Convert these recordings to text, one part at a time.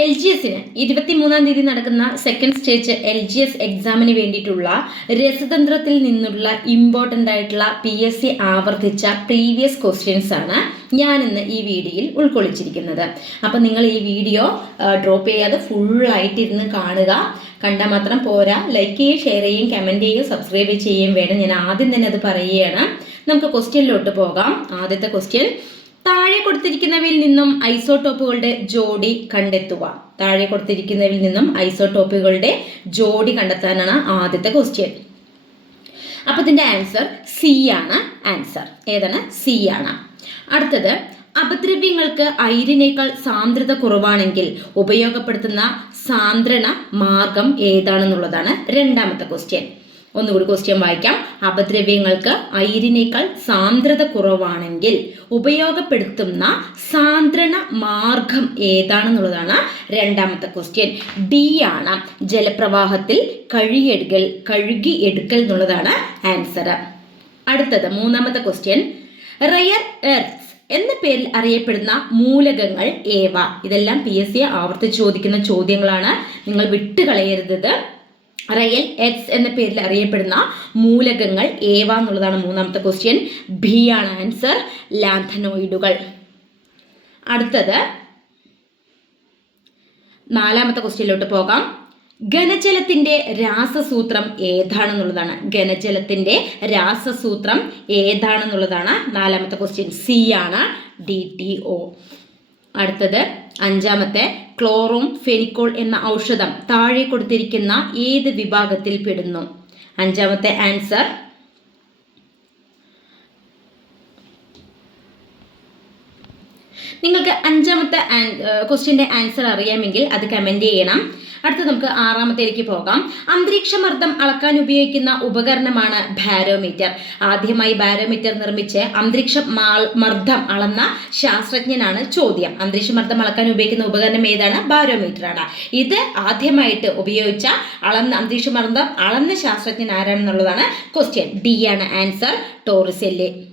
L G എസിന് ഇരുപത്തിമൂന്നാം തീയതി നടക്കുന്ന second stage L G S എക്സാമിന് വേണ്ടിയിട്ടുള്ള രസതന്ത്രത്തിൽ നിന്നുള്ള ഇമ്പോർട്ടന്റ് ആയിട്ടുള്ള പി എസ് സി ആവർത്തിച്ച പ്രീവിയസ് ക്വസ്റ്റ്യൻസ് ആണ് ഞാൻ ഇന്ന് ഈ വീഡിയോയിൽ ഉൾക്കൊള്ളിച്ചിരിക്കുന്നത്. അപ്പം നിങ്ങൾ ഈ വീഡിയോ ഡ്രോപ്പ് ചെയ്യാതെ ഫുള്ളായിട്ടിരുന്ന് കാണുക. കണ്ടാൽ മാത്രം പോരാ. ലൈക്ക് ചെയ്യുകയും ഷെയർ ചെയ്യുകയും കമന്റ് ചെയ്യുകയും സബ്സ്ക്രൈബ് ചെയ്യുകയും വേണം ഞാൻ ആദ്യം തന്നെ അത് പറയുകയാണ്. നമുക്ക് ക്വസ്റ്റ്യനിലോട്ട് പോകാം. ആദ്യത്തെ ക്വസ്റ്റ്യൻ താഴെ കൊടുത്തിരിക്കുന്നവയിൽ നിന്നും ഐസോടോപ്പുകളുടെ ജോഡി കണ്ടെത്തുക. താഴെ കൊടുത്തിരിക്കുന്നവയിൽ നിന്നും ഐസോടോപ്പുകളുടെ ജോഡി കണ്ടെത്താനാണ് ആദ്യത്തെ ക്വസ്റ്റ്യൻ അപ്പൊ ഇതിന്റെ ആൻസർ സി ആണ് ആൻസർ ഏതാണ്? സി ആണ്. അടുത്തത് അപദ്രവ്യങ്ങൾക്ക് ഐരിനേക്കാൾ സാന്ദ്രത കുറവാണെങ്കിൽ ഉപയോഗപ്പെടുത്തുന്ന സാന്ദ്രണ മാർഗം ഏതാണെന്നുള്ളതാണ് രണ്ടാമത്തെ ക്വസ്റ്റ്യൻ ഒന്നുകൂടി ക്വസ്റ്റ്യൻ വായിക്കാം. അപദ്രവ്യങ്ങൾക്ക് ഐരിനേക്കാൾ സാന്ദ്രത കുറവാണെങ്കിൽ ഉപയോഗപ്പെടുത്തുന്ന സാന്ദ്രണ മാർഗം ഏതാണെന്നുള്ളതാണ് രണ്ടാമത്തെ ക്വസ്റ്റ്യൻ ഡി ആണ് ജലപ്രവാഹത്തിൽ കഴുകിയെടുക്കൽ കഴുകി എടുക്കൽ എന്നുള്ളതാണ് ആൻസർ അടുത്തത് മൂന്നാമത്തെ ക്വസ്റ്റ്യൻ റയർ എർത്ത്സ് എന്ന പേരിൽ അറിയപ്പെടുന്ന മൂലകങ്ങൾ ഏവ? ഇതെല്ലാം പി എസ് സി ആവർത്തിച്ച് ചോദിക്കുന്ന ചോദ്യങ്ങളാണ്. നിങ്ങൾ വിട്ടുകളയരുത്. റയൽ എക്സ് എന്ന പേരിൽ അറിയപ്പെടുന്ന മൂലകങ്ങൾ ഏവ എന്നുള്ളതാണ് മൂന്നാമത്തെ ക്വസ്റ്റ്യൻ ബി ആണ് ആൻസർ ലാന്തനോയിഡുകൾ അടുത്തത്. നാലാമത്തെ ക്വസ്റ്റ്യനിലോട്ട് പോകാം. ഘനജലത്തിന്റെ രാസസൂത്രം ഏതാണെന്നുള്ളതാണ്. ഘനജലത്തിന്റെ രാസസൂത്രം ഏതാണെന്നുള്ളതാണ് നാലാമത്തെ ക്വസ്റ്റ്യൻ സി ആണ് ഡി ടി ഒ അടുത്തത്. അഞ്ചാമത്തെ ക്ലോറോം ഫെനിക്കോൾ എന്ന ഔഷധം താഴെ കൊടുത്തിരിക്കുന്ന ഏത് വിഭാഗത്തിൽ പെടുന്നു? അഞ്ചാമത്തെ ആൻസർ നിങ്ങൾക്ക് അഞ്ചാമത്തെ ക്വസ്റ്റ്യന്റെ ആൻസർ അറിയാമെങ്കിൽ അത് കമന്റ് ചെയ്യണം. അടുത്ത നമുക്ക് ആറാമത്തേക്ക് പോകാം. അന്തരീക്ഷ മർദ്ദം അളക്കാൻ ഉപയോഗിക്കുന്ന ഉപകരണമാണ് ബാരോമീറ്റർ. ആദ്യമായി ബാരോമീറ്റർ നിർമ്മിച്ച് അന്തരീക്ഷ മർദ്ദം അളന്ന ശാസ്ത്രജ്ഞനാണ് ചോദ്യം. അന്തരീക്ഷ മർദ്ദം അളക്കാൻ ഉപയോഗിക്കുന്ന ഉപകരണം ഏതാണ്? ബാരോമീറ്റർ ആണ് ഇത് ആദ്യമായിട്ട് ഉപയോഗിച്ച അളന്ന അന്തരീക്ഷ മർദ്ദം അളന്ന ശാസ്ത്രജ്ഞൻ ആരാണെന്നുള്ളതാണ് ക്വസ്റ്റ്യൻ ഡി ആണ് ആൻസർ ടോറിസെല്ല്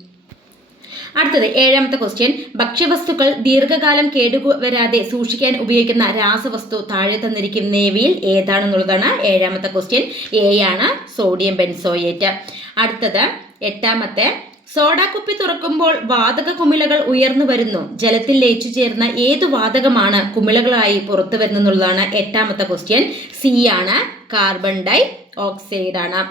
അടുത്തത് ഏഴാമത്തെ ക്വസ്റ്റ്യൻ ഭക്ഷ്യവസ്തുക്കൾ ദീർഘകാലം കേടുവരാതെ സൂക്ഷിക്കാൻ ഉപയോഗിക്കുന്ന രാസവസ്തു താഴെ തന്നിരിക്കുന്നവയിൽ ഏതാണെന്നുള്ളതാണ് ഏഴാമത്തെ ക്വസ്റ്റ്യൻ എ ആണ് സോഡിയം ബെൻസോയേറ്റ് അടുത്തത് എട്ടാമത്തെ. സോഡാക്കുപ്പി കുപ്പി തുറക്കുമ്പോൾ വാതക കുമിളകൾ ഉയർന്നു വരുന്നു. ജലത്തിൽ ലയിച്ചു ചേർന്ന ഏതു വാതകമാണ് കുമിളകളായി പുറത്തു വരുന്നതെന്നുള്ളതാണ് എട്ടാമത്തെ ക്വസ്റ്റ്യൻ സി ആണ് കാർബൺ ഡൈ ഓക്സൈഡ് ആണ്.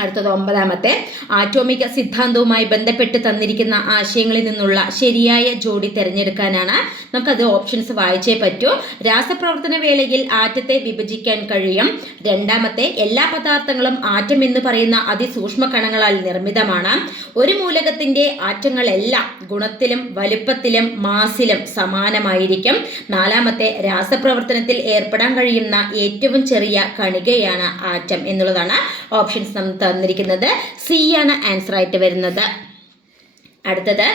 അടുത്തത് ഒമ്പതാമത്തെ. ആറ്റോമിക സിദ്ധാന്തവുമായി ബന്ധപ്പെട്ട് തന്നിരിക്കുന്ന ആശയങ്ങളിൽ നിന്നുള്ള ശരിയായ ജോഡി തിരഞ്ഞെടുക്കാനാണ് നമുക്കത് ഓപ്ഷൻസ് വായിച്ചേ പറ്റൂ. രാസപ്രവർത്തന വേളയിൽ ആറ്റത്തെ വിഭജിക്കാൻ കഴിയും. രണ്ടാമത്തെ എല്ലാ പദാർത്ഥങ്ങളും ആറ്റം എന്ന് പറയുന്ന അതിസൂക്ഷ്മ കണങ്ങളാൽ നിർമ്മിതമാണ്. ഒരു മൂലകത്തിന്റെ ആറ്റങ്ങളെല്ലാം ഗുണത്തിലും വലുപ്പത്തിലും മാസിലും സമാനമായിരിക്കും. നാലാമത്തെ രാസപ്രവർത്തനത്തിൽ ഏർപ്പെടാൻ കഴിയുന്ന ഏറ്റവും ചെറിയ കണികയാണ് ആറ്റം എന്നുള്ളതാണ് ഓപ്ഷൻസ് നമുക്ക് തന്നിരിക്കുന്നത് സി ആണ് ആൻസർ ആയിട്ട് വരുന്നത്. അടുത്തത്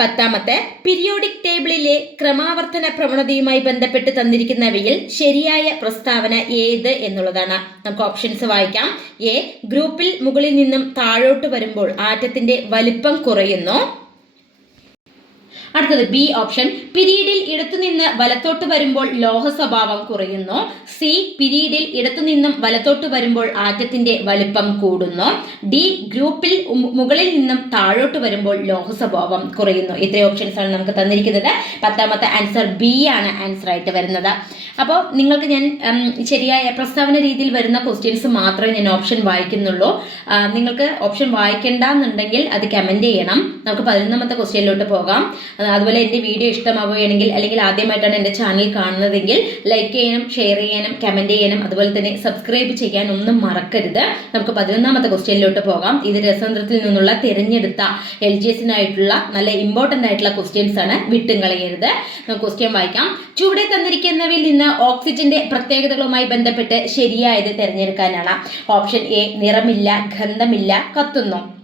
പത്താമത്തെ പീരിയോഡിക് ടേബിളിലെ ക്രമാവർത്തന പ്രവണതയുമായി ബന്ധപ്പെട്ട് തന്നിരിക്കുന്നവയിൽ ശരിയായ പ്രസ്താവന ഏത് എന്നുള്ളതാണ്. നമുക്ക് ഓപ്ഷൻസ് വായിക്കാം. എ ഗ്രൂപ്പിൽ മുകളിൽ നിന്നും താഴോട്ട് വരുമ്പോൾ ആറ്റത്തിന്റെ വലിപ്പം കുറയുന്നു. അടുത്തത് ബി ഓപ്ഷൻ. പിരീഡിൽ ഇടത്തുനിന്ന് വലത്തോട്ട് വരുമ്പോൾ ലോഹ സ്വഭാവം കുറയുന്നു. സി പിരീഡിൽ ഇടത്തുനിന്നും വലത്തോട്ട് വരുമ്പോൾ ആറ്റത്തിന്റെ വലുപ്പം കൂടുന്നു. ഡി ഗ്രൂപ്പിൽ മുകളിൽ നിന്നും താഴോട്ട് വരുമ്പോൾ ലോഹ സ്വഭാവം കുറയുന്നു. ഇത്രയും ഓപ്ഷൻസ് ആണ് നമുക്ക് തന്നിരിക്കുന്നത്. പത്താമത്തെ ആൻസർ ബി ആണ് ആൻസർ ആയിട്ട് വരുന്നത്. അപ്പോൾ നിങ്ങൾക്ക് ഞാൻ ശരിയായ പ്രസ്താവന രീതിയിൽ വരുന്ന ക്വസ്റ്റ്യൻസ് മാത്രമേ ഞാൻ ഓപ്ഷൻ വായിക്കുന്നുള്ളൂ. നിങ്ങൾക്ക് ഓപ്ഷൻ വായിക്കേണ്ട എന്നുണ്ടെങ്കിൽ അത് കമന്റ് ചെയ്യണം. നമുക്ക് പതിനൊന്നാമത്തെ ക്വസ്റ്റ്യനിലോട്ട് പോകാം. അതുപോലെ എന്റെ വീഡിയോ ഇഷ്ടമാവുകയാണെങ്കിൽ അല്ലെങ്കിൽ ആദ്യമായിട്ടാണ് എന്റെ ചാനൽ കാണുന്നതെങ്കിൽ ലൈക്ക് ചെയ്യാനും ഷെയർ ചെയ്യാനും കമന്റ് ചെയ്യാനും അതുപോലെ തന്നെ സബ്സ്ക്രൈബ് ചെയ്യാൻ ഒന്നും മറക്കരുത്. നമുക്ക് പതിനൊന്നാമത്തെ ക്വസ്റ്റ്യനിലോട്ട് പോകാം. ഇത് രസതന്ത്രത്തിൽ നിന്നുള്ള തിരഞ്ഞെടുത്ത എൽ ജി എസിനായിട്ടുള്ള നല്ല ഇമ്പോർട്ടന്റ് ആയിട്ടുള്ള ക്വസ്റ്റ്യൻസ് ആണ് വിട്ടും കളയരുത്. ക്വസ്റ്റ്യൻ വായിക്കാം. ചുവടെ തന്നിരിക്കുന്നവയിൽ നിന്ന് ഓക്സിജന്റെ പ്രത്യേകതകളുമായി ബന്ധപ്പെട്ട് ശരിയായത് തിരഞ്ഞെടുക്കാനാണ്. Option A നിറമില്ല ഗന്ധമില്ല കത്തുന്നു.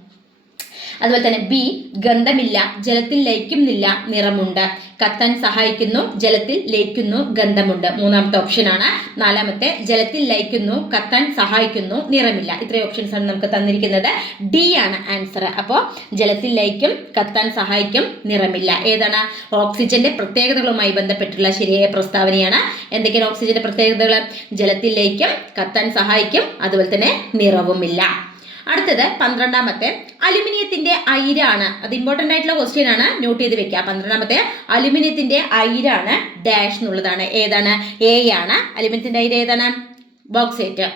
അതുപോലെ തന്നെ ബി ഗന്ധമില്ല ജലത്തിൽ ലയിക്കുന്നില്ല നിറമുണ്ട്. കത്താൻ സഹായിക്കുന്നു ജലത്തിൽ ലയിക്കുന്നു ഗന്ധമുണ്ട്. മൂന്നാമത്തെ ഓപ്ഷനാണ് നാലാമത്തെ ജലത്തിൽ ലയിക്കുന്നു കത്താൻ സഹായിക്കുന്നു നിറമില്ല. ഇത്രയും ഓപ്ഷൻസ് ആണ് നമുക്ക് തന്നിരിക്കുന്നത്. ഡി ആണ് ആൻസർ അപ്പോൾ ജലത്തിൽ ലയിക്കും കത്താൻ സഹായിക്കും നിറമില്ല. ഏതാണ്? ഓക്സിജന്റെ പ്രത്യേകതകളുമായി ബന്ധപ്പെട്ടുള്ള ശരിയായ പ്രസ്താവനയാണ്. എന്തൊക്കെയാണ് ഓക്സിജന്റെ പ്രത്യേകതകൾ ജലത്തിൽ ലയിക്കും കത്താൻ സഹായിക്കും അതുപോലെ തന്നെ നിറവുമില്ല. അടുത്തത് പന്ത്രണ്ടാമത്തെ അലുമിനിയത്തിന്റെ അയിരാണ്. അത് ഇമ്പോർട്ടന്റ് ആയിട്ടുള്ള ക്വസ്റ്റ്യൻ ആണ്. നോട്ട് ചെയ്ത് വെക്കുക. പന്ത്രണ്ടാമത്തെ അലുമിനിയത്തിന്റെ അയിരാണ് ഡാഷ് എന്നുള്ളതാണ്. ഏതാണ്? എ ആണ്. അലുമിനിയത്തിന്റെ അയിര് ഏതാണ്? ബോക്സൈറ്റ്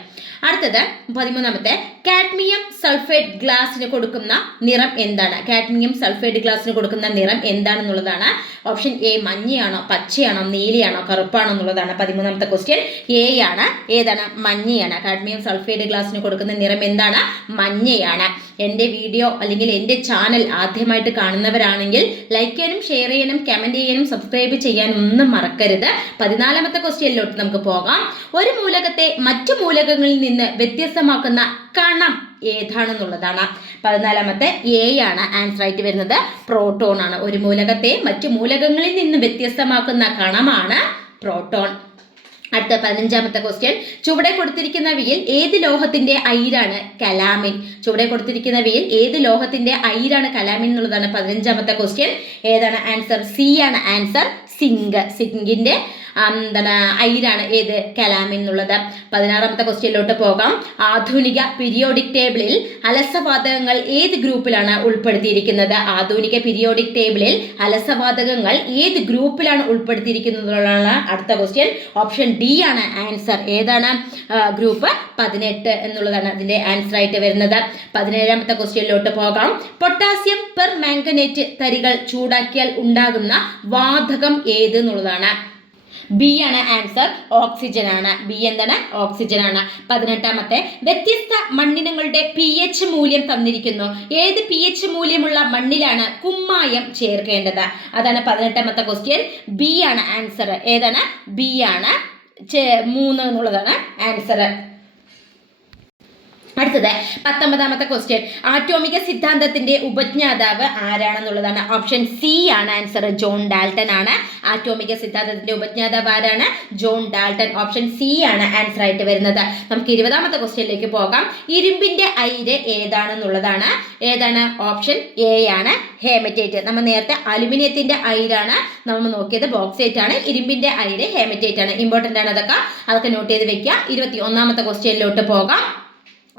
അടുത്തത് പതിമൂന്നാമത്തെ കാഡ്മിയം സൾഫേറ്റ് ഗ്ലാസിന് കൊടുക്കുന്ന നിറം എന്താണ്? കാഡ്മിയം സൾഫേറ്റ് ഗ്ലാസിന് കൊടുക്കുന്ന നിറം എന്താണെന്നുള്ളതാണ് ഓപ്ഷൻ എ മഞ്ഞയാണോ പച്ചയാണോ നീലയാണോ കറുപ്പാണോ എന്നുള്ളതാണ് പതിമൂന്നാമത്തെ ക്വസ്റ്റ്യൻ എ ആണ് ഏതാണ്? മഞ്ഞയാണ്. കാഡ്മിയം സൾഫേറ്റ് ഗ്ലാസിന് കൊടുക്കുന്ന നിറം എന്താണ്? മഞ്ഞയാണ്. എന്റെ വീഡിയോ അല്ലെങ്കിൽ എന്റെ ചാനൽ ആദ്യമായിട്ട് കാണുന്നവരാണെങ്കിൽ ലൈക്ക് ചെയ്യാനും ഷെയർ ചെയ്യാനും കമന്റ് ചെയ്യാനും സബ്സ്ക്രൈബ് ചെയ്യാനും ഒന്നും മറക്കരുത്. പതിനാലാമത്തെ ക്വസ്റ്റ്യനിലോട്ട് നമുക്ക് പോകാം. ഒരു മൂലകത്തെ മറ്റു മൂലകങ്ങളിൽ നിന്ന് വ്യത്യസ്തമാക്കുന്ന കണം ഏതാണെന്നുള്ളതാണ്. പതിനാലാമത്തെ എ ആണ് ആൻസർ ആയിട്ട് വരുന്നത്. പ്രോട്ടോൺ ആണ്. ഒരു മൂലകത്തെ മറ്റു മൂലകങ്ങളിൽ നിന്ന് വ്യത്യസ്തമാക്കുന്ന കണമാണ് പ്രോട്ടോൺ അടുത്ത പതിനഞ്ചാമത്തെ ക്വസ്റ്റ്യൻ ചുവടെ കൊടുത്തിരിക്കുന്നവയിൽ ഏത് ലോഹത്തിന്റെ അയിരാണ് കലാമിൻ? ചുവടെ കൊടുത്തിരിക്കുന്നവയിൽ ഏത് ലോഹത്തിന്റെ അയിരാണ് കലാമിൻ എന്നുള്ളതാണ് പതിനഞ്ചാമത്തെ ക്വസ്റ്റ്യൻ ഏതാണ് ആൻസർ സി ആണ് ആൻസർ സിങ്ക് സിങ്കിന്റെ എന്താണ് ഐരാണ് ഏത് കലാമിൻ എന്നുള്ളത്. പതിനാറാമത്തെ ക്വസ്റ്റ്യനിലോട്ട് പോകാം. ആധുനിക പീരിയോഡിക് ടേബിളിൽ അലസവാതകങ്ങൾ ഏത് ഗ്രൂപ്പിലാണ് ഉൾപ്പെടുത്തിയിരിക്കുന്നത്? ആധുനിക പീരിയോഡിക് ടേബിളിൽ അലസവാതകങ്ങൾ ഏത് ഗ്രൂപ്പിലാണ് ഉൾപ്പെടുത്തിയിരിക്കുന്നതാണ് അടുത്ത ക്വസ്റ്റ്യൻ ഓപ്ഷൻ ഡി ആണ് ആൻസർ ഏതാണ്? ഗ്രൂപ്പ് പതിനെട്ട് എന്നുള്ളതാണ് അതിന്റെ ആൻസർ ആയിട്ട് വരുന്നത്. പതിനേഴാമത്തെ ക്വസ്റ്റ്യനിലോട്ട് പോകാം. പൊട്ടാസ്യം പെർ മാംഗനേറ്റ് തരികൾ ചൂടാക്കിയാൽ ഉണ്ടാകുന്ന വാതകം ഏത് എന്നുള്ളതാണ്? ബി ആണ് ആൻസർ ഓക്സിജൻ ആണ്. ബി എന്താണ്? ഓക്സിജൻ ആണ്. പതിനെട്ടാമത്തെ വ്യത്യസ്ത മണ്ണിനങ്ങളുടെ പി എച്ച് മൂല്യം തന്നിരിക്കുന്നു. ഏത് പി എച്ച് മൂല്യമുള്ള മണ്ണിലാണ് കുമ്മായം ചേർക്കേണ്ടത്? അതാണ് പതിനെട്ടാമത്തെ ക്വസ്റ്റ്യൻ ബി ആണ് ആൻസർ ഏതാണ്? ബി ആണ് മൂന്ന് എന്നുള്ളതാണ് ആൻസർ അടുത്തത് പത്തൊമ്പതാമത്തെ ക്വസ്റ്റ്യൻ ആറ്റോമിക സിദ്ധാന്തത്തിന്റെ ഉപജ്ഞാതാവ് ആരാണെന്നുള്ളതാണ്. ഓപ്ഷൻ സി ആണ് ആൻസർ ജോൺ ഡാൽട്ടൺ ആണ്. ആറ്റോമിക സിദ്ധാന്തത്തിന്റെ ഉപജ്ഞാതാവ് ആരാണ്? ജോൺ ഡാൽട്ടൺ ഓപ്ഷൻ സി ആണ് ആൻസർ ആയിട്ട് വരുന്നത്. നമുക്ക് ഇരുപതാമത്തെ ക്വസ്റ്റ്യനിലേക്ക് പോകാം. ഇരുമ്പിന്റെ അയിര് ഏതാണെന്നുള്ളതാണ്. ഏതാണ്? ഓപ്ഷൻ എ ആണ്. ഹേമറ്റേറ്റ്. നമ്മൾ നേരത്തെ അലുമിനിയത്തിന്റെ അയിരാണ്. നമ്മൾ നോക്കിയത് ബോക്സേറ്റ് ആണ്. ഇരുമ്പിന്റെ അയിര് ഹേമറ്റേറ്റ് ആണ്. ഇമ്പോർട്ടന്റ് ആണ് അതൊക്കെ. അതൊക്കെ നോട്ട് ചെയ്ത് വെക്കുക. ഇരുപത്തി ഒന്നാമത്തെ ക്വസ്റ്റ്യനിലോട്ട് പോകാം.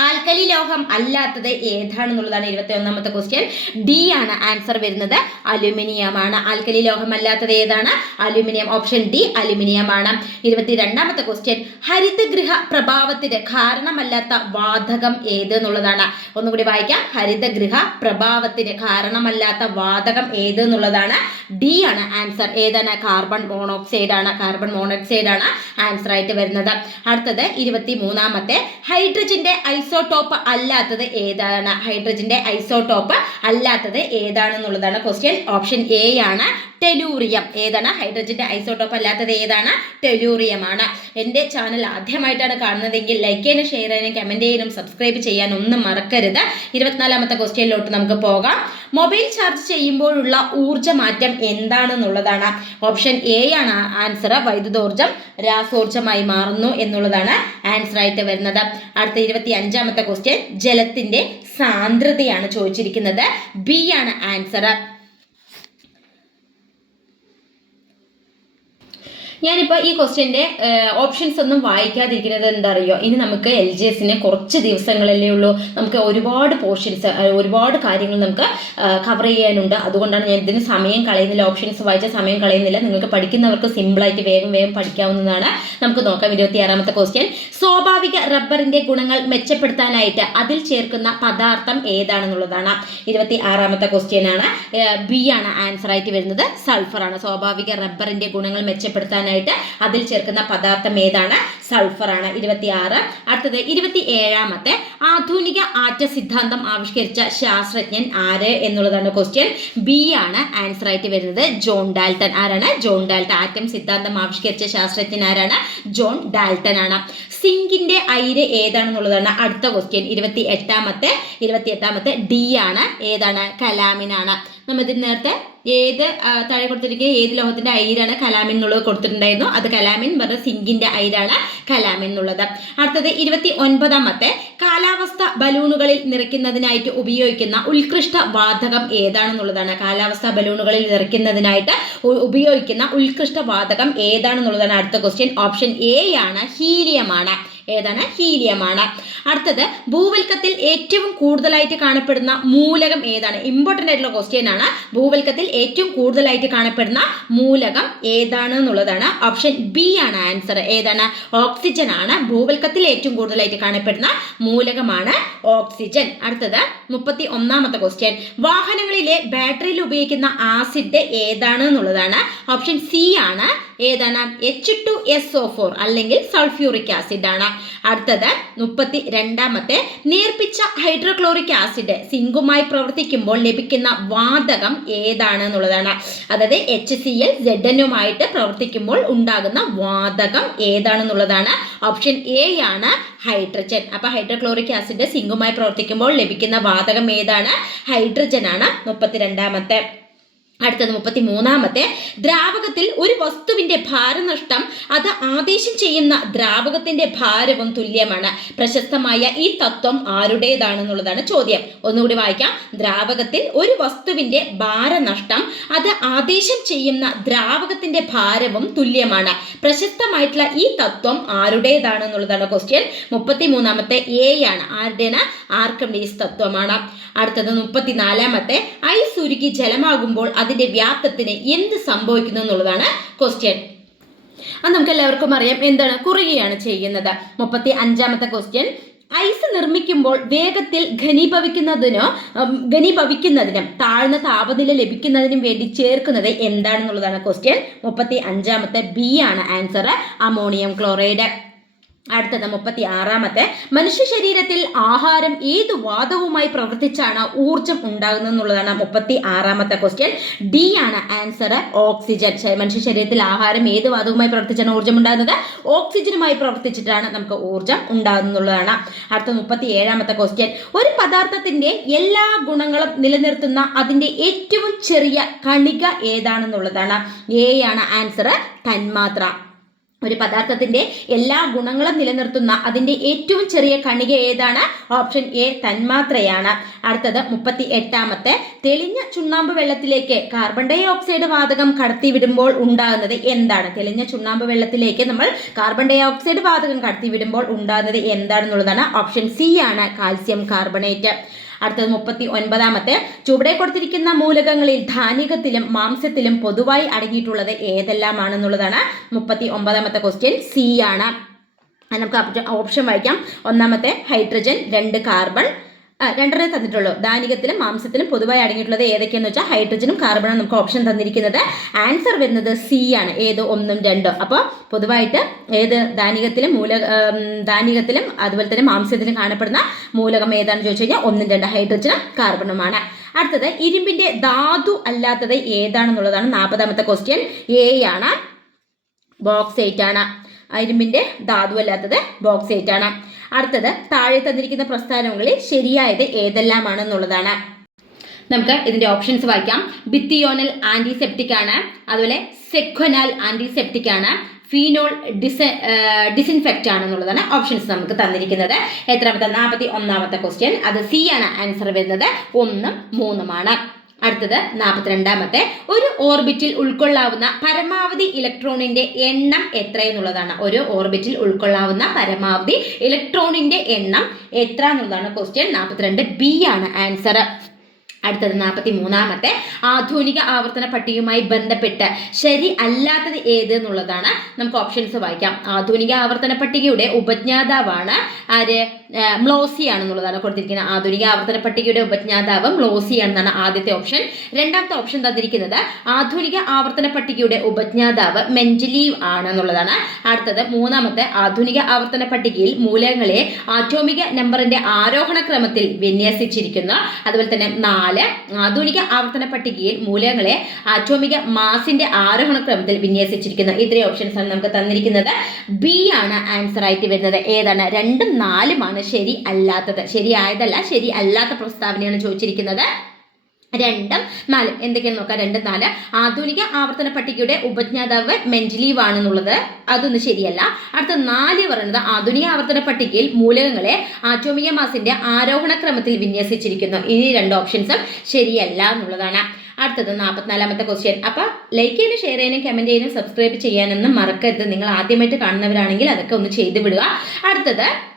ആൽക്കലി ലോഹം അല്ലാത്തത് ഏതാണെന്നുള്ളതാണ് ഇരുപത്തി ഒന്നാമത്തെ ക്വസ്റ്റ്യൻ ഡി ആണ് ആൻസർ വരുന്നത്. അലുമിനിയം ആണ്. ആൽക്കലി ലോഹം അല്ലാത്തത് ഏതാണ്? അലുമിനിയം ഓപ്ഷൻ ഡി അലുമിനിയം ആണ്. ഇരുപത്തി രണ്ടാമത്തെ ക്വസ്റ്റ്യൻ ഹരിതഗൃഹ പ്രഭാവത്തിന് കാരണമല്ലാത്ത വാതകം ഏത് എന്നുള്ളതാണ് ഒന്നുകൂടി വായിക്കാം. ഹരിതഗൃഹ പ്രഭാവത്തിന് കാരണമല്ലാത്ത വാതകം ഏത് എന്നുള്ളതാണ് ഡി ആണ് ആൻസർ ഏതാണ്? കാർബൺ മോണോക്സൈഡ് ആണ്. കാർബൺ മോണോക്സൈഡ് ആണ് ആൻസർ ആയിട്ട് വരുന്നത്. അടുത്തത് ഇരുപത്തി മൂന്നാമത്തെ ഹൈഡ്രജന്റെ ഐസോടോപ്പ് അല്ലാത്തത് ഏതാണ്? ഹൈഡ്രജന്റെ ഐസോടോപ്പ് അല്ലാത്തത് ഏതാണെന്നുള്ളതാണ് ക്വസ്റ്റ്യൻ ഓപ്ഷൻ എ ആണ്. ടെലൂറിയം. ഏതാണ്? ഹൈഡ്രജന്റെ ഐസോട്ടോപ്പ് അല്ലാത്തത് ഏതാണ്? ടെലൂറിയമാണ്. എന്റെ ചാനൽ ആദ്യമായിട്ടാണ് കാണുന്നതെങ്കിൽ ലൈക്ക് ചെയ്യാനും ഷെയർ ചെയ്യാനും കമന്റ് ചെയ്യാനും സബ്സ്ക്രൈബ് ചെയ്യാൻ ഒന്നും മറക്കരുത്. ഇരുപത്തിനാലാമത്തെ ക്വസ്റ്റ്യനിലോട്ട് നമുക്ക് പോകാം. മൊബൈൽ ചാർജ് ചെയ്യുമ്പോഴുള്ള ഊർജ മാറ്റം എന്താണെന്നുള്ളതാണ്. ഓപ്ഷൻ എ ആണ് ആൻസർ വൈദ്യുതോർജം രാസോർജമായി മാറുന്നു എന്നുള്ളതാണ് ആൻസർ ആയിട്ട് വരുന്നത്. അടുത്ത ഇരുപത്തി അഞ്ചാമത്തെ ക്വസ്റ്റ്യൻ ജലത്തിന്റെ സാന്ദ്രതയാണ് ചോദിച്ചിരിക്കുന്നത്. ബി ആണ് ആൻസർ ഞാനിപ്പോൾ ഈ ക്വസ്റ്റ്യന്റെ ഓപ്ഷൻസ് ഒന്നും വായിക്കാതിരിക്കുന്നത് എന്താ അറിയോ ഇനി നമുക്ക് എൽ ജി എസിനെ കുറച്ച് ദിവസങ്ങളല്ലേ ഉള്ളൂ. നമുക്ക് ഒരുപാട് പോർഷൻസ് ഒരുപാട് കാര്യങ്ങൾ നമുക്ക് കവർ ചെയ്യാനുണ്ട്. അതുകൊണ്ടാണ് ഞാൻ ഇതിന് സമയം കളയുന്നില്ല ഓപ്ഷൻസ് വായിച്ച സമയം കളയുന്നില്ല. നിങ്ങൾക്ക് പഠിക്കുന്നവർക്ക് സിമ്പിളായിട്ട് വേഗം വേഗം പഠിക്കാവുന്നതാണ്. നമുക്ക് നോക്കാം ഇരുപത്തിയാറാമത്തെ ക്വസ്റ്റ്യൻ സ്വാഭാവിക റബ്ബറിന്റെ ഗുണങ്ങൾ മെച്ചപ്പെടുത്താനായിട്ട് അതിൽ ചേർക്കുന്ന പദാർത്ഥം ഏതാണെന്നുള്ളതാണ് ഇരുപത്തി ആറാമത്തെ ക്വസ്റ്റ്യൻ ആണ് ബി ആണ് ആൻസർ ആയിട്ട് വരുന്നത്. സൾഫർ ആണ്. സ്വാഭാവിക റബ്ബറിന്റെ ഗുണങ്ങൾ മെച്ചപ്പെടുത്താനായിട്ട് ഉണ്ടാകാനായിട്ട് അതിൽ ചേർക്കുന്ന പദാർത്ഥം ഏതാണ്? സൾഫർ ആണ്. ഇരുപത്തിയാറ്. അടുത്തത് ഇരുപത്തി ഏഴാമത്തെ ആധുനിക ആറ്റ സിദ്ധാന്തം ആവിഷ്കരിച്ച ശാസ്ത്രജ്ഞൻ ആര് എന്നുള്ളതാണ് ക്വസ്റ്റ്യൻ ബി ആണ് ആൻസർ ആയിട്ട് വരുന്നത് ജോൺ ഡാൽട്ടൺ. ആരാണ്? John Dalton. ആറ്റം സിദ്ധാന്തം ആവിഷ്കരിച്ച ശാസ്ത്രജ്ഞൻ ആരാണ്? ജോൺ ഡാൽട്ടൺ ആണ്. സിങ്കിന്റെ അയിര് ഏതാണെന്നുള്ളതാണ് അടുത്ത ക്വസ്റ്റ്യൻ ഇരുപത്തി എട്ടാമത്തെ ഇരുപത്തി എട്ടാമത്തെ ഡി ആണ്. ഏതാണ്? കലാമിനാണ് നമ്മൾ ഇതിന് നേരത്തെ ഏത് താഴെ കൊടുത്തിരിക്കുക ഏത് ലോഹത്തിന്റെ അയിരാണ് കലാമിൻ എന്നുള്ളത് കൊടുത്തിട്ടുണ്ടായിരുന്നു. അത് കലാമിൻ പറഞ്ഞ സിങ്കിന്റെ അയിരാണ് കലാമിൻ എന്നുള്ളത്. അടുത്തത് ഇരുപത്തി ഒൻപതാമത്തെ കാലാവസ്ഥ ബലൂണുകളിൽ നിറയ്ക്കുന്നതിനായിട്ട് ഉപയോഗിക്കുന്ന ഉത്കൃഷ്ട വാതകം ഏതാണെന്നുള്ളതാണ്. കാലാവസ്ഥ ബലൂണുകളിൽ നിറയ്ക്കുന്നതിനായിട്ട് ഉപയോഗിക്കുന്ന ഉത്കൃഷ്ട വാതകം ഏതാണെന്നുള്ളതാണ് അടുത്ത ക്വസ്റ്റ്യൻ ഓപ്ഷൻ എ ആണ് ഹീലിയമാണ്. ഏതാണ്? ഹീലിയമാണ്. അടുത്തത് ഭൂവൽക്കത്തിൽ ഏറ്റവും കൂടുതലായിട്ട് കാണപ്പെടുന്ന മൂലകം ഏതാണ്? ഇമ്പോർട്ടന്റ് ആയിട്ടുള്ള ക്വസ്റ്റ്യൻ ആണ്. ഭൂവൽക്കത്തിൽ ഏറ്റവും കൂടുതലായിട്ട് കാണപ്പെടുന്ന മൂലകം ഏതാണ് എന്നുള്ളതാണ്. ഓപ്ഷൻ ബി ആണ് ആൻസർ ഏതാണ്? ഓക്സിജൻ ആണ്. ഭൂവൽക്കത്തിൽ ഏറ്റവും കൂടുതലായിട്ട് കാണപ്പെടുന്ന മൂലകമാണ് ഓക്സിജൻ അടുത്തത് മുപ്പത്തി ഒന്നാമത്തെ ക്വസ്റ്റ്യൻ വാഹനങ്ങളിലെ ബാറ്ററിയിൽ ഉപയോഗിക്കുന്ന ആസിഡ് ഏതാണ് എന്നുള്ളതാണ്. ഓപ്ഷൻ സി ആണ്. ഏതാണ്? H two S O four അല്ലെങ്കിൽ സൾഫ്യൂറിക് ആസിഡ് ആണ്. അടുത്തത് മുപ്പത്തി രണ്ടാമത്തെ നേർപ്പിച്ച ഹൈഡ്രോക്ലോറിക് ആസിഡ് സിങ്കുമായി പ്രവർത്തിക്കുമ്പോൾ ലഭിക്കുന്ന വാതകം ഏതാണ് എന്നുള്ളതാണ് അതായത് എച്ച് സി എൽ സെഡ് എന്നുമായിട്ട് പ്രവർത്തിക്കുമ്പോൾ ഉണ്ടാകുന്ന വാതകം ഏതാണെന്നുള്ളതാണ്. ഓപ്ഷൻ എ ആണ് ഹൈഡ്രജൻ. അപ്പൊ ഹൈഡ്രോക്ലോറിക് ആസിഡ് സിങ്കുമായി പ്രവർത്തിക്കുമ്പോൾ ലഭിക്കുന്ന വാതകം ഏതാണ്? ഹൈഡ്രജൻ ആണ് മുപ്പത്തിരണ്ടാമത്തെ. അടുത്തത് മുപ്പത്തി മൂന്നാമത്തെ ദ്രാവകത്തിൽ ഒരു വസ്തുവിന്റെ ഭാരനഷ്ടം അത് ആദേശം ചെയ്യുന്ന ദ്രാവകത്തിന്റെ ഭാരവും തുല്യമാണ്. പ്രശസ്തമായ ഈ തത്വം ആരുടേതാണെന്നുള്ളതാണ് ചോദ്യം. ഒന്നുകൂടി വായിക്കാം. ദ്രാവകത്തിൽ ഒരു വസ്തുവിന്റെ ഭാരനഷ്ടം അത് ആദേശം ചെയ്യുന്ന ദ്രാവകത്തിന്റെ ഭാരവും തുല്യമാണ്. പ്രശസ്തമായിട്ടുള്ള ഈ തത്വം ആരുടേതാണെന്നുള്ളതാണ് ക്വസ്റ്റ്യൻ മുപ്പത്തി മൂന്നാമത്തെ എ ആണ്. ആരുടേന് ആർക്കമീസ് തത്വമാണ്. അടുത്തത് മുപ്പത്തിനാലാമത്തെ. ഐസ് ഉരുകി ജലമാകുമ്പോൾ അതിന്റെ വ്യാപ്തത്തിന് എന്ത് സംഭവിക്കുന്നു എന്നുള്ളതാണ് ക്വസ്റ്റ്യൻ അത് നമുക്ക് എല്ലാവർക്കും അറിയാം എന്താണ് കുറയുകയാണ് ചെയ്യുന്നത്. മുപ്പത്തി അഞ്ചാമത്തെ ക്വസ്റ്റ്യൻ ഐസ് നിർമ്മിക്കുമ്പോൾ വേഗത്തിൽ ഘനീഭവിക്കുന്നതിനോ ഘനീഭവിക്കുന്നതിനും താഴ്ന്ന താപനില ലഭിക്കുന്നതിനും വേണ്ടി ചേർക്കുന്നത് എന്താണെന്നുള്ളതാണ് ക്വസ്റ്റ്യൻ മുപ്പത്തി അഞ്ചാമത്തെ ബി ആണ് ആൻസർ അമോണിയം ക്ലോറൈഡ്. അടുത്തത് മുപ്പത്തി ആറാമത്തെ മനുഷ്യ ശരീരത്തിൽ ആഹാരം ഏത് വാദവുമായി പ്രവർത്തിച്ചാണ് ഊർജം ഉണ്ടാകുന്നത് എന്നുള്ളതാണ് മുപ്പത്തി ആറാമത്തെ ക്വസ്റ്റ്യൻ ഡി ആണ് ആൻസർ ഓക്സിജൻ മനുഷ്യ ശരീരത്തിൽ ആഹാരം ഏത് വാദവുമായി പ്രവർത്തിച്ചാണ് ഊർജം ഉണ്ടാകുന്നത്? ഓക്സിജനുമായി പ്രവർത്തിച്ചിട്ടാണ് നമുക്ക് ഊർജം ഉണ്ടാകുന്നുള്ളതാണ് അടുത്ത മുപ്പത്തി ഏഴാമത്തെ ക്വസ്റ്റ്യൻ ഒരു പദാർത്ഥത്തിന്റെ എല്ലാ ഗുണങ്ങളും നിലനിർത്തുന്ന അതിന്റെ ഏറ്റവും ചെറിയ കണിക ഏതാണെന്നുള്ളതാണ്? എ ആണ് ആൻസർ തന്മാത്ര. ഒരു പദാർത്ഥത്തിന്റെ എല്ലാ ഗുണങ്ങളും നിലനിർത്തുന്ന അതിന്റെ ഏറ്റവും ചെറിയ കണിക ഏതാണ്? ഓപ്ഷൻ എ തന്മാത്രയാണ്. അടുത്തത് മുപ്പത്തി എട്ടാമത്തെ തെളിഞ്ഞ ചുണ്ണാമ്പ് വെള്ളത്തിലേക്ക് കാർബൺ ഡൈ ഓക്സൈഡ് വാതകം കടത്തിവിടുമ്പോൾ ഉണ്ടാകുന്നത് എന്താണ്? തെളിഞ്ഞ ചുണ്ണാമ്പ് വെള്ളത്തിലേക്ക് നമ്മൾ കാർബൺ ഡൈ ഓക്സൈഡ് വാതകം കടത്തിവിടുമ്പോൾ ഉണ്ടാകുന്നത് എന്താണെന്നുള്ളതാണ് ഓപ്ഷൻ സി ആണ്. Calcium carbonate. അടുത്തത് മുപ്പത്തി ഒൻപതാമത്തെ ചുവടെ കൊടുത്തിരിക്കുന്ന മൂലകങ്ങളിൽ ധാന്യകത്തിലും മാംസത്തിലും പൊതുവായി അടങ്ങിയിട്ടുള്ളത് ഏതെല്ലാമാണെന്നുള്ളതാണ് മുപ്പത്തി ഒമ്പതാമത്തെ ക്വസ്റ്റ്യൻ സി ആണ്. നമുക്ക് ഓപ്ഷൻ വായിക്കാം. ഒന്നാമത്തെ ഹൈഡ്രജൻ രണ്ട് കാർബൺ. രണ്ടെണ്ണേ തന്നിട്ടുള്ളൂ. ധാനികത്തിലും മാംസത്തിലും പൊതുവായി അടങ്ങിയിട്ടുള്ളത് ഏതൊക്കെയാന്ന് വെച്ചാൽ ഹൈഡ്രജനും കാർബണും നമുക്ക് ഓപ്ഷൻ തന്നിരിക്കുന്നത്. ആൻസർ വരുന്നത് സി ആണ്. ഏത് ഒന്നും രണ്ടോ. അപ്പോൾ പൊതുവായിട്ട് ഏത് ധാനികത്തിലും മൂല ധാനികത്തിലും അതുപോലെ തന്നെ മാംസത്തിലും കാണപ്പെടുന്ന മൂലകം ഏതാണെന്ന് ചോദിച്ചു കഴിഞ്ഞാൽ ഒന്നും രണ്ട് ഹൈഡ്രജനും കാർബണുമാണ് അടുത്തത് ഇരുമ്പിന്റെ ധാതു അല്ലാത്തത് ഏതാണെന്നുള്ളതാണ് നാൽപ്പതാമത്തെ ക്വസ്റ്റ്യൻ എ ആണ്. ബോക്സൈറ്റ് ആണ്. ഇരുമ്പിന്റെ ധാതു അല്ലാത്തത് ബോക്സൈറ്റ് ആണ്. അടുത്തത് താഴെ തന്നിരിക്കുന്ന പ്രസ്ഥാനങ്ങളിൽ ശരിയായത് ഏതെല്ലാമാണെന്നുള്ളതാണ്. നമുക്ക് ഇതിന്റെ ഓപ്ഷൻസ് വായിക്കാം. ബിത്തിയോണൽ ആന്റിസെപ്റ്റിക് ആണ്. അതുപോലെ സെക്വനാൽ ആന്റിസെപ്റ്റിക് ആണ്. ഫീനോൾ ഡിസ ഡിസിൻഫെക്റ്റ് ആണെന്നുള്ളതാണ് ഓപ്ഷൻസ് നമുക്ക് തന്നിരിക്കുന്നത്. എത്രാമത്തെ? നാൽപ്പത്തി ഒന്നാമത്തെ ക്വസ്റ്റ്യൻ അത് സി ആണ് ആൻസർ വരുന്നത്. ഒന്നും മൂന്നുമാണ് അടുത്തത് നാൽപ്പത്തിരണ്ടാമത്തെ ഒരു ഓർബിറ്റിൽ ഉൾക്കൊള്ളാവുന്ന പരമാവധി ഇലക്ട്രോണിന്റെ എണ്ണം എത്ര എന്നുള്ളതാണ്. ഒരു ഓർബിറ്റിൽ ഉൾക്കൊള്ളാവുന്ന പരമാവധി ഇലക്ട്രോണിന്റെ എണ്ണം എത്ര എന്നുള്ളതാണ് ക്വസ്റ്റ്യൻ നാൽപ്പത്തിരണ്ട് ബി ആണ് ആൻസർ അടുത്തത് നാൽപ്പത്തി മൂന്നാമത്തെ ആധുനിക ആവർത്തന പട്ടികയുമായി ബന്ധപ്പെട്ട് ശരി അല്ലാത്തത് ഏത് എന്നുള്ളതാണ്. നമുക്ക് ഓപ്ഷൻസ് വായിക്കാം. ആധുനിക ആവർത്തന പട്ടികയുടെ ഉപജ്ഞാതാവാണ് ആര്? മ്ലോസി ആണെന്നുള്ളതാണ് കൊടുത്തിരിക്കുന്നത് ആധുനിക ആവർത്തന പട്ടികയുടെ ഉപജ്ഞാതാവ് മ്ലോസി ആണെന്നാണ് ആദ്യത്തെ ഓപ്ഷൻ. രണ്ടാമത്തെ ഓപ്ഷൻ തന്നിരിക്കുന്നത് ആധുനിക ആവർത്തന പട്ടികയുടെ ഉപജ്ഞാതാവ് മെഞ്ചലീവ് ആണെന്നുള്ളതാണ്. അടുത്തത് മൂന്നാമത്തെ ആധുനിക ആവർത്തന പട്ടികയിൽ മൂലകങ്ങളെ ആറ്റോമിക നമ്പറിന്റെ ആരോഹണ ക്രമത്തിൽ വിന്യസിച്ചിരിക്കുന്നു. അതുപോലെ തന്നെ നാല് ആധുനിക ആവർത്തന പട്ടികയിൽ മൂലകങ്ങളെ ആറ്റോമിക മാസിന്റെ ആരോഹണ ക്രമത്തിൽ വിന്യസിച്ചിരിക്കുന്നു. ഇത്രയും ഓപ്ഷൻസ് ആണ് നമുക്ക് തന്നിരിക്കുന്നത്. ബി ആണ് ആൻസർ ആയിട്ട് വരുന്നത്. ഏതാണ്? രണ്ടും നാലുമാണ് ശരി അല്ലാത്തത്. ശരിയായതല്ല ശരി അല്ലാത്ത പ്രസ്താവനയാണ് ചോദിച്ചിരിക്കുന്നത്. രണ്ടും നാല്. എന്തൊക്കെയാണ് നോക്കാം രണ്ടും നാല്. ആധുനിക ആവർത്തന പട്ടികയുടെ ഉപജ്ഞാതാവ് മെന്റലീവ് ആണെന്നുള്ളത് അതൊന്നും ശരിയല്ല. അടുത്ത നാല് പറയുന്നത് ആധുനിക ആവർത്തന പട്ടികയിൽ മൂലകങ്ങളെ ആറ്റോമിക മാസിന്റെ ആരോഹണ ക്രമത്തിൽ വിന്യസിച്ചിരിക്കുന്നു. ഈ രണ്ട് ഓപ്ഷൻസും ശരിയല്ല എന്നുള്ളതാണ്. അടുത്തത് നാൽപ്പത്തിനാലാമത്തെ ക്വസ്റ്റ്യൻ അപ്പോൾ ലൈക്ക് ചെയ്യാനും ഷെയർ ചെയ്യാനും കമന്റ് ചെയ്യാനും സബ്സ്ക്രൈബ് ചെയ്യാനൊന്നും മറക്കരുത്. നിങ്ങൾ ആദ്യമായിട്ട് കാണുന്നവരാണെങ്കിൽ അതൊക്കെ ഒന്ന് ചെയ്തു വിടുക അടുത്തത്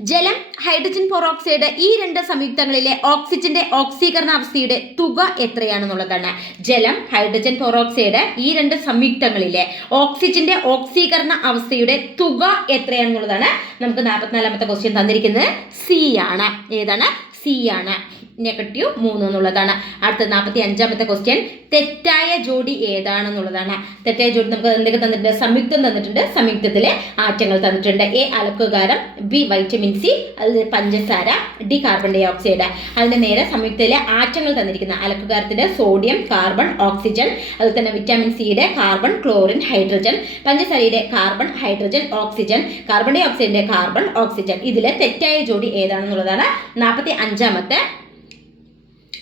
ജലം ഹൈഡ്രജൻ പെറോക്സൈഡ് ഈ രണ്ട് സംയുക്തങ്ങളിലെ ഓക്സിജന്റെ ഓക്സീകരണ അവസ്ഥയുടെ തുക എത്രയാണെന്നുള്ളതാണ്. ജലം ഹൈഡ്രജൻ പെറോക്സൈഡ് ഈ രണ്ട് സംയുക്തങ്ങളിലെ ഓക്സിജന്റെ ഓക്സീകരണ അവസ്ഥയുടെ തുക എത്രയാണെന്നുള്ളതാണ് നമുക്ക് നാൽപ്പത്തിനാലാമത്തെ ക്വസ്റ്റ്യൻ തന്നിരിക്കുന്നത്. സി ആണ്. ഏതാണ്? സി ആണ്. നെഗറ്റീവ് മൂന്ന് എന്നുള്ളതാണ്. അടുത്ത നാൽപ്പത്തി അഞ്ചാമത്തെ ക്വസ്റ്റ്യൻ തെറ്റായ ജോഡി ഏതാണെന്നുള്ളതാണ്. തെറ്റായ ജോഡി നമുക്ക് എന്തൊക്കെ തന്നിട്ടുണ്ട്? സംയുക്തം തന്നിട്ടുണ്ട്. സംയുക്തത്തിലെ ആറ്റങ്ങൾ തന്നിട്ടുണ്ട്. എ അലക്കുകാരം ബി വൈറ്റമിൻ സി അത് പഞ്ചസാര ഡി കാർബൺ ഡൈ ഓക്സൈഡ് അതിന് നേരെ സംയുക്തത്തിലെ ആറ്റങ്ങൾ തന്നിരിക്കുന്ന. അലക്കുകാരത്തിന്റെ സോഡിയം കാർബൺ ഓക്സിജൻ അതുപോലെ തന്നെ വിറ്റാമിൻ സിയുടെ കാർബൺ ക്ലോറിൻ ഹൈഡ്രജൻ പഞ്ചസാരയുടെ കാർബൺ ഹൈഡ്രജൻ ഓക്സിജൻ കാർബൺ ഡൈ ഓക്സൈഡിന്റെ കാർബൺ ഓക്സിജൻ ഇതിലെ തെറ്റായ ജോഡി ഏതാണെന്നുള്ളതാണ് നാൽപ്പത്തി അഞ്ചാമത്തെ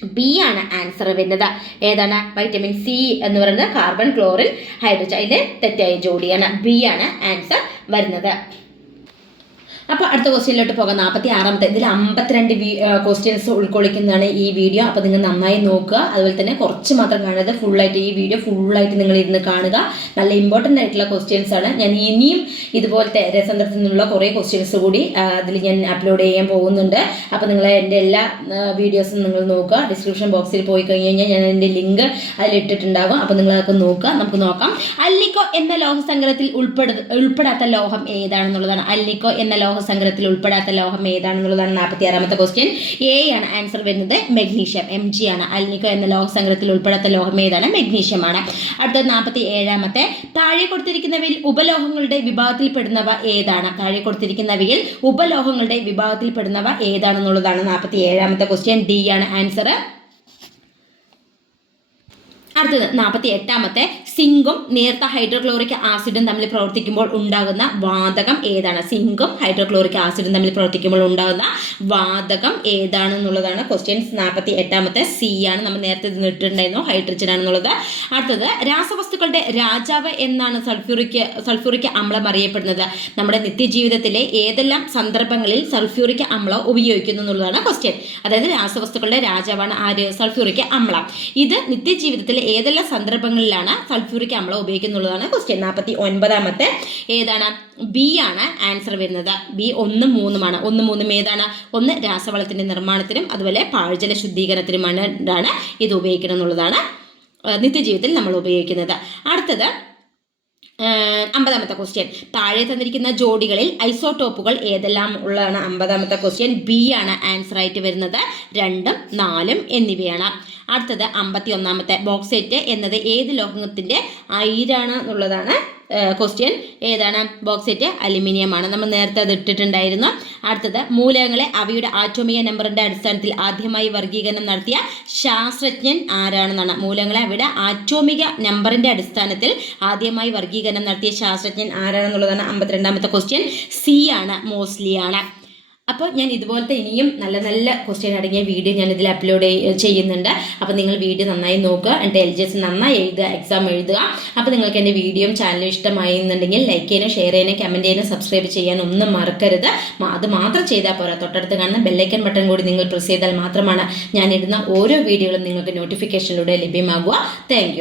ബി ആണ് ആൻസർ വരുന്നത്. ഏതാണ്? വൈറ്റമിൻ സി എന്ന് പറയുന്നത് കാർബൺ ക്ലോറിൻ ഹൈഡ്രജൻ അതിന്റെ തെറ്റായ ജോഡിയാണ്. ബി ആണ് ആൻസർ വരുന്നത്. അപ്പോൾ അടുത്ത ക്വസ്റ്റ്യനിലോട്ട് പോകാം. നാൽപ്പത്തി ആറാമത്തെ ഇതിൽ അമ്പത്തിരണ്ട് ക്വസ്റ്റ്യൻസ് ഉൾക്കൊള്ളിക്കുന്നതാണ് ഈ വീഡിയോ അപ്പോൾ നിങ്ങൾ നന്നായി നോക്കുക. അതുപോലെ തന്നെ കുറച്ച് മാത്രം കാണരുത്. ഫുള്ളായിട്ട് ഈ വീഡിയോ ഫുള്ളായിട്ട് നിങ്ങൾ ഇരുന്ന് കാണുക. നല്ല ഇമ്പോർട്ടന്റ് ആയിട്ടുള്ള ക്വസ്റ്റ്യൻസ് ആണ്. ഞാൻ ഇനിയും ഇതുപോലത്തെ രസതന്ത്രത്തിൽ നിന്നുള്ള കുറേ ക്വസ്റ്റ്യൻസ് കൂടി അതിൽ ഞാൻ അപ്ലോഡ് ചെയ്യാൻ പോകുന്നുണ്ട്. അപ്പോൾ നിങ്ങൾ എന്റെ എല്ലാ വീഡിയോസും നിങ്ങൾ നോക്കുക. ഡിസ്ക്രിപ്ഷൻ ബോക്സിൽ പോയി കഴിഞ്ഞ് കഴിഞ്ഞാൽ ഞാൻ എന്റെ ലിങ്ക് അതിലിട്ടിട്ടുണ്ടാകും. അപ്പോൾ നിങ്ങൾ അതൊക്കെ നോക്കുക. നമുക്ക് നോക്കാം. അല്ലിക്കോ എന്ന ലോഹസംഗ്രഹത്തിൽ ഉൾപ്പെടു ഉൾപ്പെടാത്ത ലോഹം ഏതാണെന്നുള്ളതാണ്. അല്ലിക്കോ എന്ന ലോഹ ലോഹസങ്കരത്തിൽ ഉൾപ്പെടാത്ത ലോഹം ഏതാണെന്നുള്ളതാണ് നാൽപ്പത്തി ആറാമത്തെ ക്വസ്റ്റ്യൻ എ ആണ് ആൻസർ വരുന്നത് മെഗ്നീഷ്യം എം ജി ആണ്. അൽനിക്കോ എന്ന ലോഹസങ്കരത്തിൽ ഉൾപ്പെടാത്ത ലോഹം ഏതാണ്? മെഗ്നീഷ്യം ആണ്. അടുത്തത് നാൽപ്പത്തി ഏഴാമത്തെ താഴെ കൊടുത്തിരിക്കുന്നവയിൽ ഉപലോഹങ്ങളുടെ വിഭാഗത്തിൽപ്പെടുന്നവ ഏതാണ്? താഴെ കൊടുത്തിരിക്കുന്നവയിൽ ഉപലോഹങ്ങളുടെ വിഭാഗത്തിൽപ്പെടുന്നവ ഏതാണെന്നുള്ളതാണ് നാൽപ്പത്തി ഏഴാമത്തെ ക്വസ്റ്റ്യൻ ഡി ആണ് ആൻസർ അടുത്തത് നാൽപ്പത്തി എട്ടാമത്തെ സിങ്കും നേർത്ത ഹൈഡ്രോക്ലോറിക് ആസിഡും തമ്മിൽ പ്രവർത്തിക്കുമ്പോൾ ഉണ്ടാകുന്ന വാതകം ഏതാണ്? സിങ്കും ഹൈഡ്രോക്ലോറിക് ആസിഡും തമ്മിൽ പ്രവർത്തിക്കുമ്പോൾ ഉണ്ടാകുന്ന വാതകം ഏതാണെന്നുള്ളതാണ് ക്വസ്റ്റ്യൻസ് നാൽപ്പത്തി എട്ടാമത്തെ സി ആണ്. നമ്മൾ നേരത്തെ ഇട്ടിട്ടുണ്ടായിരുന്നു ഹൈഡ്രജൻ ആണെന്നുള്ളത്. അടുത്തത് രാസവസ്തുക്കളുടെ രാജാവ് എന്നാണ് സൾഫ്യൂറിക് സൾഫ്യൂറിക് അമ്ലം അറിയപ്പെടുന്നത്. നമ്മുടെ നിത്യജീവിതത്തിലെ ഏതെല്ലാം സന്ദർഭങ്ങളിൽ സൾഫ്യൂറിക് അമ്ലം ഉപയോഗിക്കുന്നു എന്നുള്ളതാണ് ക്വസ്റ്റ്യൻ അതായത് രാസവസ്തുക്കളുടെ രാജാവാണ് ആര്? സൾഫ്യൂറിക് അമ്ലം. ഇത് നിത്യജീവിതത്തിലെ ഏതെല്ലാം സന്ദർഭങ്ങളിലാണ് സൾഫ്യൂറിക് അമ്ലം ഉപയോഗിക്കുന്നുള്ളതാണ് ക്വസ്റ്റ്യൻ നാൽപ്പത്തി ഒൻപതാമത്തെ ഏതാണ്? ബി ആണ് ആൻസർ വരുന്നത്. ബി ഒന്നും മൂന്നുമാണ്. ഒന്ന് മൂന്നും ഏതാണ്? ഒന്ന് രാസവളത്തിന്റെ നിർമ്മാണത്തിനും അതുപോലെ പാഴ്ജല ശുദ്ധീകരണത്തിനുമാണ് ഇത് ഉപയോഗിക്കണം എന്നുള്ളതാണ് നിത്യജീവിതത്തിൽ നമ്മൾ ഉപയോഗിക്കുന്നത്. അടുത്തത് അമ്പതാമത്തെ ക്വസ്റ്റ്യൻ താഴെ തന്നിരിക്കുന്ന ജോഡികളിൽ ഐസോടോപ്പുകൾ ഏതെല്ലാം ഉള്ളതാണ്? അമ്പതാമത്തെ ക്വസ്റ്റ്യൻ ബി ആണ് ആൻസർ ആയിട്ട് വരുന്നത്. രണ്ടും നാലും എന്നിവയാണ്. അടുത്തത് അമ്പത്തി ഒന്നാമത്തെ ബോക്സേറ്റ് എന്നത് ഏത് ലോഹത്തിന്റെ അയിരാണ് എന്നുള്ളതാണ് ക്വസ്റ്റ്യൻ ഏതാണ്? ബോക്സൈറ്റ് അലുമിനിയം ആണ്. നമ്മൾ നേരത്തെ അത് ഇട്ടിട്ടുണ്ടായിരുന്നു. അടുത്തത് മൂലകങ്ങളെ അവയുടെ ആറ്റോമിക നമ്പറിന്റെ അടിസ്ഥാനത്തിൽ ആദ്യമായി വർഗീകരണം നടത്തിയ ശാസ്ത്രജ്ഞൻ ആരാണെന്നാണ്? മൂലങ്ങളെ അവയുടെ ആറ്റോമിക നമ്പറിന്റെ അടിസ്ഥാനത്തിൽ ആദ്യമായി വർഗീകരണം നടത്തിയ ശാസ്ത്രജ്ഞൻ ആരാണെന്നുള്ളതാണ് അമ്പത്തിരണ്ടാമത്തെ ക്വസ്റ്റ്യൻ സി ആണ് മോസ്ലി ആണ്. അപ്പോൾ ഞാൻ ഇതുപോലത്തെ ഇനിയും നല്ല നല്ല ക്വസ്റ്റ്യൻ അടങ്ങിയ വീഡിയോ ഞാൻ ഇതിൽ അപ്ലോഡ് ചെയ്യുന്നുണ്ട്. അപ്പോൾ നിങ്ങൾ വീഡിയോ നന്നായി നോക്കുക. എന്റെ എൽ ജി എസ് നന്നായി എഴുതുക എക്സാം എഴുതുക. അപ്പോൾ നിങ്ങൾക്ക് എന്റെ വീഡിയോയും ചാനലും ഇഷ്ടമായി എന്നുണ്ടെങ്കിൽ ലൈക്ക് ചെയ്യാനും ഷെയർ ചെയ്യാനും കമന്റ് ചെയ്യാനും സബ്സ്ക്രൈബ് ചെയ്യാനും ഒന്നും മറക്കരുത്. അത് മാത്രം ചെയ്താൽ പോരാ. തൊട്ടടുത്ത് കാണുന്ന ബെല്ലൈക്കൻ ബട്ടൺ കൂടി നിങ്ങൾ പ്രസ് ചെയ്താൽ മാത്രമാണ് ഞാൻ ഇടുന്ന ഓരോ വീഡിയോകളും നിങ്ങൾക്ക് നോട്ടിഫിക്കേഷനിലൂടെ ലഭ്യമാകുക. താങ്ക്